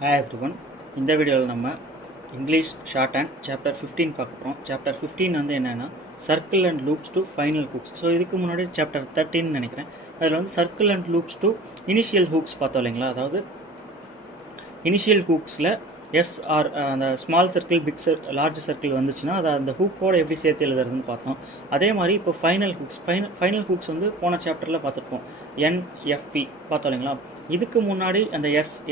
Hi everyone. இந்த வீடியோவில் நம்ம இங்கிலீஷ் ஷார்ட் அண்ட் சாப்டர் 15 பார்க்க போகிறோம். சாப்டர் 15 வந்து என்னென்னா circle and loops to final hooks. So இதுக்கு முன்னாடி சாப்டர் 13 நினைக்கிறேன். அதில் வந்து circle and loops to initial hooks பார்த்தோம் இல்லைங்களா. அதாவது இனிஷியல் ஹூக்ஸில் எஸ்ஆர் அந்த small circle big large circle வந்துச்சுன்னா அதை அந்த ஹூக்கோடு எப்படி சேர்த்து எழுதுறதுன்னு பார்த்தோம். அதே மாதிரி இப்போ ஃபைனல் ஃபைனல் ஹூக்ஸ் வந்து போன சாப்டரில் பார்த்துருப்போம். என்எஃப்பி பார்த்தோம் இல்லைங்களா. இதுக்கு முன்னாடி அந்த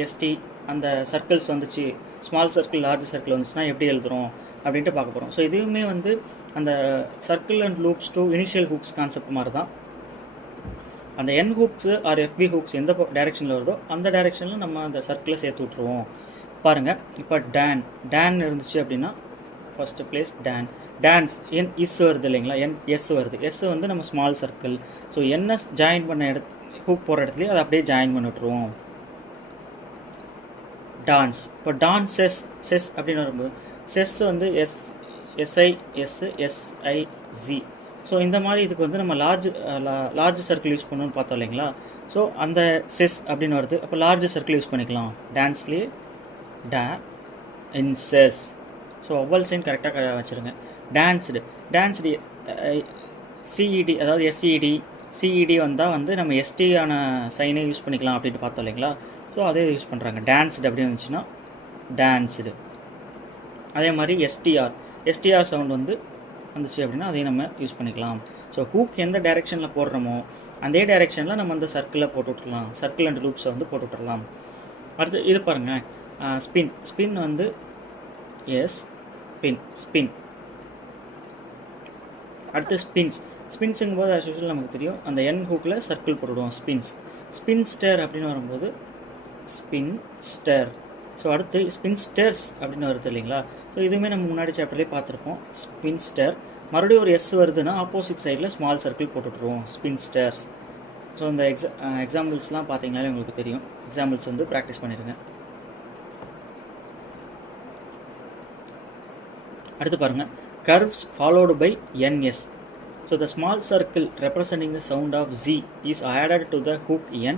எஸ்டி அந்த சர்க்கிள்ஸ் வந்துச்சு, ஸ்மால் சர்க்கிள் லார்ஜ் சர்க்கிள் வந்துச்சுன்னா எப்படி எழுதுகிறோம் அப்படின்ட்டு பார்க்க போகிறோம். ஸோ இதுவுமே வந்து அந்த circle and loops to initial hooks concept மாதிரி தான். அந்த என் ஹூக்ஸு ஆர் எஃப்பி ஹூக்ஸ் எந்த டைரெக்ஷனில் வருதோ அந்த டைரெக்ஷனில் நம்ம அந்த சர்க்கிளை சேர்த்து விட்ருவோம். பாருங்கள், இப்போ டேன் இருந்துச்சு அப்படின்னா first place dance N is வருது இல்லைங்களா, எஸ் வருது. எஸ் வந்து நம்ம small circle. So NS join பண்ண ஹூக் போகிற இடத்துலையே அதை அப்படியே ஜாயின் பண்ணி விட்ருவோம். டான்ஸ், இப்போ செஸ் அப்படின்னு வரும்போது செஸ் வந்து எஸ்ஐஜி. ஸோ இந்த மாதிரி இதுக்கு வந்து நம்ம லார்ஜ் சர்க்கிள் யூஸ் பண்ணணும்னு பார்த்தோம் இல்லைங்களா. ஸோ அந்த செஸ் அப்படின்னு வருது, அப்போ லார்ஜ் சர்க்கிள் யூஸ் பண்ணிக்கலாம். டான்ஸ்லேயே செஸ். ஸோ ஒவ்வொரு சைன் கரெக்டாக வச்சுருங்க. டான்ஸ்டு சிஇடி, அதாவது சிஇடி வந்தால் வந்து நம்ம எஸ்டியான சைனே யூஸ் பண்ணிக்கலாம் அப்படின்ட்டு பார்த்தோம் இல்லைங்களா. ஸோ அதே யூஸ் பண்ணுறாங்க. டான்ஸ்டு அப்படின்னு இருந்துச்சுன்னா டான்ஸ்டு. அதே மாதிரி எஸ்டிஆர் சவுண்ட் வந்து வந்துச்சு அப்படின்னா அதையும் நம்ம யூஸ் பண்ணிக்கலாம். ஸோ ஹூக் எந்த டைரெக்ஷனில் போடுறோமோ அதே டைரெக்ஷனில் நம்ம அந்த சர்க்கிளில் போட்டு விட்டுடலாம். சர்க்கிள் அண்ட் லூப்ஸை வந்து போட்டு விட்டுடலாம். அடுத்து இது பாருங்கள், ஸ்பின் வந்து ஸ்பின். அடுத்து ஸ்பின்ஸுங்கும் போது ஆஸ் யூசுவல் நமக்கு தெரியும், அந்த என் ஹூக்கில் சர்க்கிள் போட்டுவிடுவோம். ஸ்பின்ஸ்டர் அப்படின்னு வரும்போது ஸ்பின்ஸ்டர். ஸோ அடுத்து ஸ்பின்ஸ்டர்ஸ் அப்படின்னு வருது இல்லைங்களா. ஸோ இதுவுமே நம்ம முன்னாடி சாப்டர்லேயே பார்த்துருப்போம். ஸ்பின்ஸ்டர் மறுபடியும் ஒரு எஸ் வருதுன்னா ஆப்போசிட் சைடில் ஸ்மால் சர்க்கிள் போட்டுவிட்ருவோம். ஸ்பின்ஸ்டர்ஸ். ஸோ இந்த எக்ஸாம்பிள்ஸ்லாம் பார்த்தீங்கன்னாலே உங்களுக்கு தெரியும். எக்ஸாம்பிள்ஸ் வந்து ப்ராக்டிஸ் பண்ணிடுங்க. அடுத்து பாருங்கள், curves followed by ns. So the small circle representing the sound of z is added to the hook n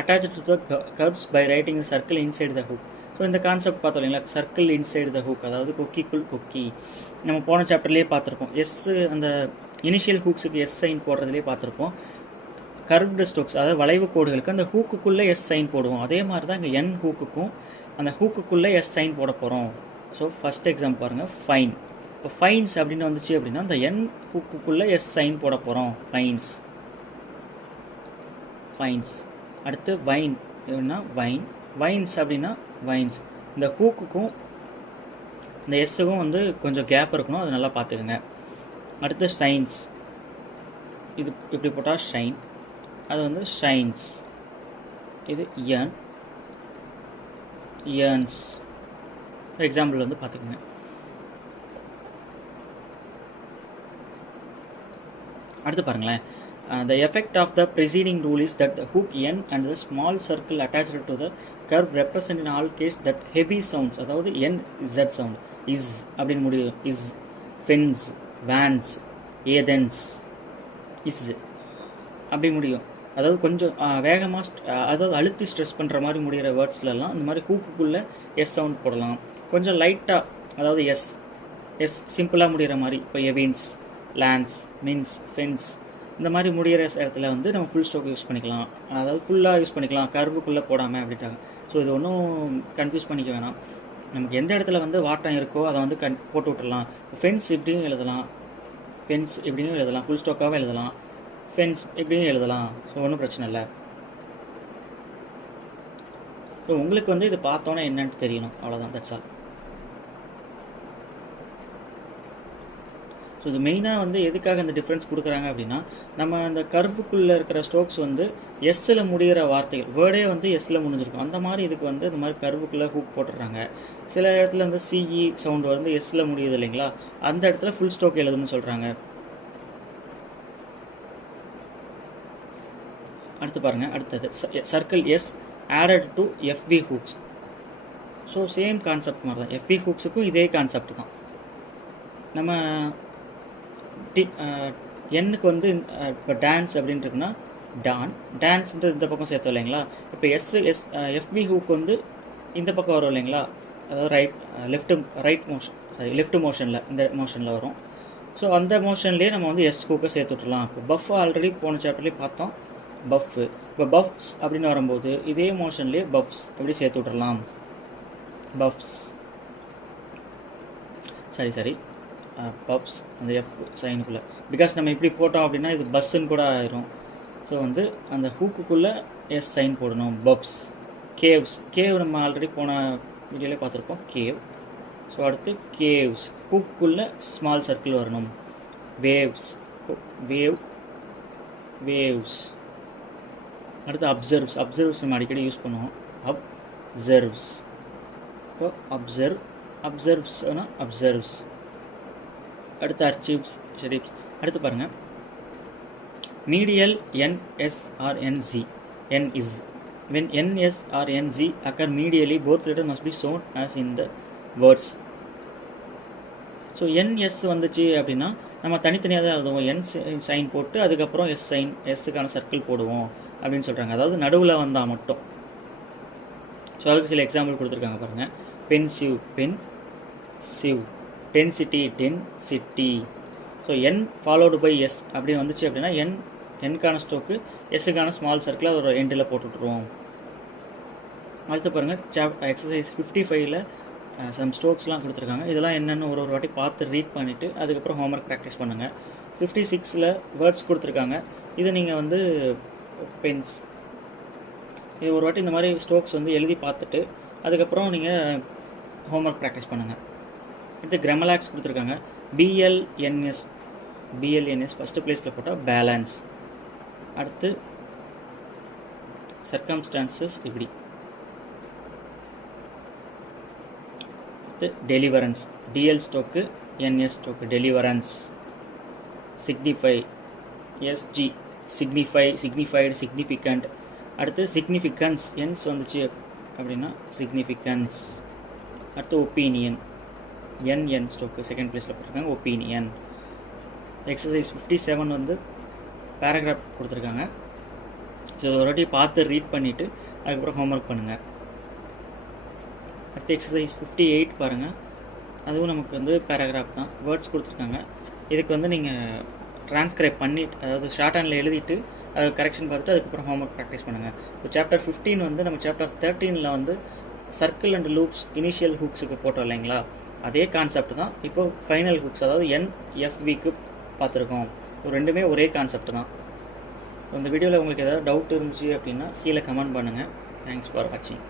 attached to the curves by writing the circle inside the hook. So இந்த concept பார்த்தோம் இல்லைங்களா, circle inside the hook, அதாவது கொக்கிக்குள் கொக்கி. நம்ம போன சாப்டர்லேயே பார்த்துருப்போம். அந்த initial ஹூக்ஸுக்கு S sign போடுறதுலேயே பார்த்துருப்போம். கர்வ்டு ஸ்ட்ரோக்ஸ், அதாவது வளைவு கோடுகளுக்கு அந்த ஹூக்குக்குள்ளே எஸ் சைன் போடுவோம். அதே மாதிரி தான் இங்கே என் ஹூக்குக்கும் அந்த ஹூக்குக்குள்ளே எஸ் சைன் போட போகிறோம். ஸோ ஃபஸ்ட் எக்ஸாம்பிள் பாருங்கள், ஃபைன். இப்போ ஃபைன்ஸ் அப்படின்னு வந்துச்சு அப்படின்னா அந்த என் ஹூக்குக்குள்ளே எஸ் சைன் போட போகிறோம். ஃபைன்ஸ். அடுத்து வைன் அப்படின்னா வைன்ஸ் அப்படின்னா வைன்ஸ். இந்த ஹூக்குக்கும் இந்த எஸ்ஸுக்கும் வந்து கொஞ்சம் கேப் இருக்கணும், அது நல்லா பார்த்துக்கோங்க. அடுத்து ஷைன்ஸ், இது இப்படி போட்டால் ஷைன், அது வந்து ஷைன்ஸ். இது இயர்ன்ஸ். எக்ஸாம்பிள் வந்து பார்த்துக்கோங்க. அடுத்து பாருங்களேன், the effect of the preceding rule is that the hook n and the small circle attached to the curve represent in all case that heavy sounds, அதாவது n z sound, is அப்படின்னு முடியும். Is, fence, vans, Athens, is அப்படி முடியும். அதாவது கொஞ்சம் வேகமாக அதாவது அழுத்தி ஸ்ட்ரெஸ் பண்ணுற மாதிரி முடிகிற வேர்ட்ஸ்லலாம் இந்த மாதிரி ஹூக்குக்குள்ளே எஸ் சவுண்ட் போடலாம். கொஞ்சம் லைட்டாக, அதாவது எஸ் சிம்பிளாக முடிகிற மாதிரி, இப்போ எவின்ஸ், லேண்ட்ஸ், மின்ஸ், ஃபென்ஸ் இந்த மாதிரி முடிகிற இடத்துல வந்து நம்ம ஃபுல் ஸ்டாக் யூஸ் பண்ணிக்கலாம். அதாவது ஃபுல்லாக யூஸ் பண்ணிக்கலாம், கர்வுக்குள்ளே போடாமல் அப்படின்ட்டாங்க. ஸோ இது ஒன்றும் கன்ஃபியூஸ் பண்ணிக்க வேணாம். நமக்கு எந்த இடத்துல வந்து வாட்டம் இருக்கோ அதை வந்து போட்டு விட்டுடலாம். ஃபென்ஸ் இப்படியும் எழுதலாம், ஃபுல் ஸ்டாக்காகவும் எழுதலாம், ஃபென்ஸ் இப்படியும் எழுதலாம். ஸோ ஒன்றும் பிரச்சனை இல்லை. ஸோ உங்களுக்கு வந்து இது பார்த்தோன்னே என்னன்ட்டு தெரியணும், அவ்வளோதான். That's all. ஸோ இது மெயினாக வந்து எதுக்காக அந்த டிஃப்ரென்ஸ் கொடுக்குறாங்க அப்படின்னா, நம்ம அந்த கர்வுக்குள்ளே இருக்கிற ஸ்ட்ரோக்ஸ் வந்து எஸ்ஸில் முடிகிற வார்த்தைகள், வேர்டே வந்து எஸ்ஸில் முடிஞ்சிருக்கும். அந்த மாதிரி இதுக்கு வந்து இந்த மாதிரி கர்வுக்குள்ளே ஹூக் போட்டுடுறாங்க. சில இடத்துல வந்து சிஇ சவுண்ட் வந்து எஸ்ஸில் முடியுது இல்லைங்களா, அந்த இடத்துல ஃபுல் ஸ்டாக் எழுதுன்னு சொல்கிறாங்க. அடுத்து பாருங்கள், அடுத்தது circle S added to FV hooks. So same concept மாதிரி தான். எஃப்வி ஹூக்ஸுக்கும் இதே கான்செப்ட் தான். நம்ம எண்ணுக்கு வந்து இப்போ டான்ஸ் அப்படின்னு இருக்குன்னா டான்ஸ்ன்றது இந்த பக்கம் சேர்த்தோம் இல்லைங்களா. இப்போ எஃப்வி ஹூக் வந்து இந்த பக்கம் வரும் இல்லைங்களா, அதாவது லெஃப்ட் மோஷனில் இந்த மோஷனில் வரும். ஸோ அந்த மோஷன்லேயே நம்ம வந்து எஸ் ஹூக்கை சேர்த்து விட்டுறலாம். இப்போ பஃப் ஆல்ரெடி போன சாப்டர்லேயே பார்த்தோம், பஃப்பு. இப்போ பஃப்ஸ் அப்படின்னு வரும்போது இதே மோஷன்லேயே பஃப்ஸ் எப்படி சேர்த்து விட்டுறலாம், பஃப்ஸ் சரி பஃப்ஸ் அந்த எஃப் சைனுக்குள்ளே. பிகாஸ் நம்ம இப்படி போட்டோம் அப்படின்னா இது பஸ்ஸுன்னு கூட ஆயிரும். ஸோ வந்து அந்த ஹூக்குக்குள்ளே எஸ் சைன் போடணும், பஃப்ஸ். கேவ் நம்ம ஆல்ரெடி போன வீடியோவில் பார்த்துருக்கோம், கேவ். ஸோ அடுத்து கேவ்ஸ், ஹூக்குள்ளே ஸ்மால் சர்க்கிள் வரணும். வேவ்ஸ் அடுத்து அப்சர்வ்ஸ் நம்ம அடிக்கடி யூஸ் பண்ணுவோம், அப்சர்வ்ஸ். So absorbs. அடுத்து அர்ச்சீவ்ஸ், ஷெரீப்ஸ். அடுத்து பாருங்கள், medial NS or NZ. N is. When NS or NZ occur medially, both letters must be shown as in the words. So NS வந்துச்சு அப்படின்னா நம்ம தனித்தனியாக தான் எழுதுவோம். N சைன் போட்டு அதுக்கப்புறம் S சைன், எஸ்ஸுக்கான சர்க்கிள் போடுவோம் அப்படின்னு சொல்கிறாங்க. அதாவது நடுவில் வந்தால் மட்டும். ஸோ அதுக்கு சில எக்ஸாம்பிள் கொடுத்துருக்காங்க பாருங்கள். Pensive, pensive. Density, density. So N followed by S அப்படி வந்துச்சு அப்படின்னா Nக்கான ஸ்ட்ரோக்கு எஸ்ஸுக்கான ஸ்மால் சர்க்கிள் அதோட எண்டில் போட்டுவிட்ருவோம். அடுத்து பாருங்கள், எக்ஸசைஸ் 55ல் சம் ஸ்ட்ரோக்ஸ்லாம் கொடுத்துருக்காங்க. இதெல்லாம் என்னென்னு ஒரு வாட்டி பார்த்து ரீட் பண்ணிவிட்டு அதுக்கப்புறம் ஹோம்ஒர்க் ப்ராக்டிஸ் பண்ணுங்கள். 56ல் வேர்ட்ஸ் கொடுத்துருக்காங்க. இது நீங்கள் வந்து பென்ஸ், இது ஒரு வாட்டி இந்த மாதிரி ஸ்ட்ரோக்ஸ் வந்து எழுதி பார்த்துட்டு அதுக்கப்புறம் நீங்கள் ஹோம்ஒர்க் ப்ராக்டிஸ் பண்ணுங்கள். அடுத்து கிராமலாக்ஸ் கொடுத்துருக்காங்க. BLNS ஃபஸ்ட்டு பிளேஸில் போட்டால் பேலன்ஸ். அடுத்து சர்க்கம்ஸ்டான்சஸ் இப்படி. அடுத்து deliverance, DL stroke NS stroke deliverance. Signify, SG signified, significant. அடுத்து சிக்னிஃபிகன்ஸ், என்ஸ் வந்துச்சு அப்படின்னா சிக்னிஃபிகன்ஸ். அடுத்து ஒப்பீனியன், NN ஸ்டோக்கு செகண்ட் பிளேஸில் போட்டிருக்காங்க, ஒப்பீனியன். எக்ஸசைஸ் 57 வந்து பேராகிராஃப் கொடுத்துருக்காங்க. ஸோ இதை ஒரு வாட்டி பார்த்து ரீட் பண்ணிவிட்டு அதுக்கப்புறம் ஹோம்ஒர்க் பண்ணுங்கள். அடுத்து எக்ஸசைஸ் 58 பாருங்கள். அதுவும் நமக்கு வந்து பேராகிராஃப் தான், வேர்ட்ஸ் கொடுத்துருக்காங்க. இதுக்கு வந்து நீங்கள் ட்ரான்ஸ்கிரைப் பண்ணிவிட்டு, அதாவது ஷார்ட் ஹேண்டில் எழுதிட்டு அது கரெக்ஷன் பார்த்துட்டு அதுக்கப்புறம் ஹோம்ஒர்க் ப்ராக்டிஸ் பண்ணுங்கள். இப்போ சாப்டர் 15 வந்து நம்ம சாப்டர் 13ல் வந்து சர்க்கிள் அண்ட் லூப்ஸ் இனிஷியல் ஹூக்ஸுக்கு போட்டோம் இல்லைங்களா, அதே கான்செப்ட் தான் இப்போ ஃபைனல் ஹூக்ஸ், அதாவது NFVக்கு பார்த்துருக்கோம். ஸோ ரெண்டுமே ஒரே கான்செப்ட் தான். இந்த வீடியோவில் உங்களுக்கு ஏதாவது டவுட் இருந்துச்சு அப்படின்னா கீழே கமெண்ட் பண்ணுங்கள். தேங்க்ஸ் ஃபார் வாட்சிங்.